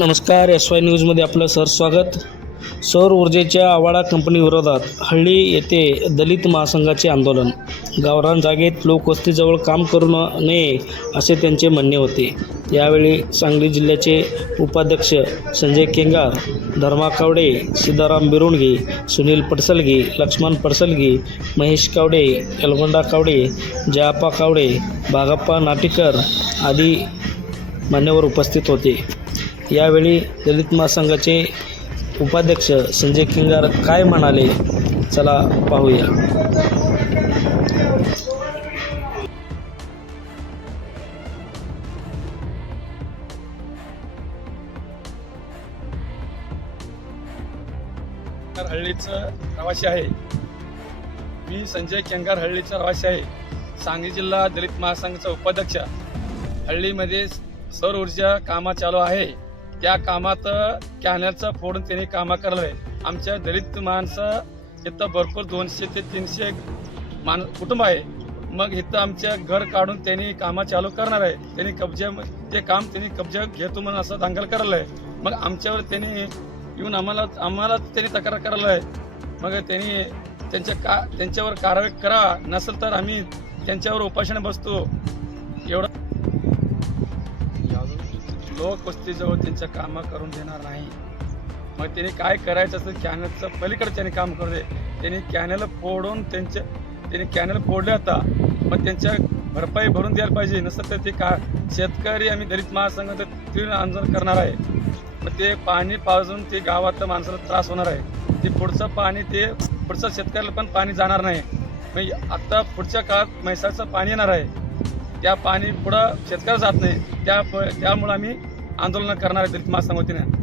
नमस्कार S Y न्यूजमध्ये आपलं सर स्वागत. सौर ऊर्जेच्या आवाडा कंपनीविरोधात हळ्ळी येथे दलित महासंघाचे आंदोलन. गावरान जागेत लोकवस्तीजवळ काम करू नये असे त्यांचे म्हणणे होते. यावेळी सांगली जिल्ह्याचे उपाध्यक्ष संजय केंगार धर्मा कावडे सीताराम बिरुणगे सुनील पडसलगी लक्ष्मण पडसलगी महेश कावडे एलगोंडा कावडे जयाप्पा कावडे बागाप्पा नाटेकर आदी मान्यवर उपस्थित होते. यावेळी दलित महासंघाचे उपाध्यक्ष संजय किंगार काय म्हणाले? चला पाहूया. हळ्ळीचं रवाशी आहे. मी संजय केंगार हळ्ळीचा रवाशी आहे. सांगली जिल्हा दलित महासंघाचा उपाध्यक्ष. हळ्ळीमध्ये सौर ऊर्जा कामा चालू आहे. त्या कामात कॅनलचं फोडून त्यांनी कामं करलं आहे आमच्या दलित माणसं इथं भरपूर दोनशे ते तीनशे मान कुटुंब आहे. मग इथं आमच्या घर काढून त्यांनी कामं चालू करणार आहे. त्यांनी कब्जा ते काम त्यांनी कब्जा घेतो म्हणून असं दांगल करायला आहे मग आमच्यावर त्यांनी येऊन आम्हाला आम्हाला त्यांनी तक्रार करायला आहे मग त्यांनी त्यांच्या का त्यांच्यावर कारवाई करा. नसेल तर आम्ही त्यांच्यावर उपासने बसतो. एवढं. लोक वस्तीजवळ त्यांच्या कामं करून देणार नाही. मग त्यांनी काय करायचं असतं कॅनलचं पलीकडे त्यांनी काम करू दे. त्यांनी कॅनल फोडून त्यांचे त्यांनी कॅनल फोडले आता. मग त्यांच्या भरपाई भरून द्यायला पाहिजे. नसतं तर ते का शेतकरी आम्ही दलित महासंघाचं तीव्र आंदोलन करणार आहे. मग ते पाणी पाजून ते गावातल्या माणसाला त्रास होणार आहे. ते पुढचं पाणी ते पुढचं शेतकऱ्याला पण पाणी जाणार नाही. मग आता पुढच्या काळात म्हैसाचं पाणी येणार आहे. त्या पाणी पुढं शेतकऱ्या जात नाही त्या त्यामुळं आम्ही आंदोलन करणार आहे दलित महासंघ वतीने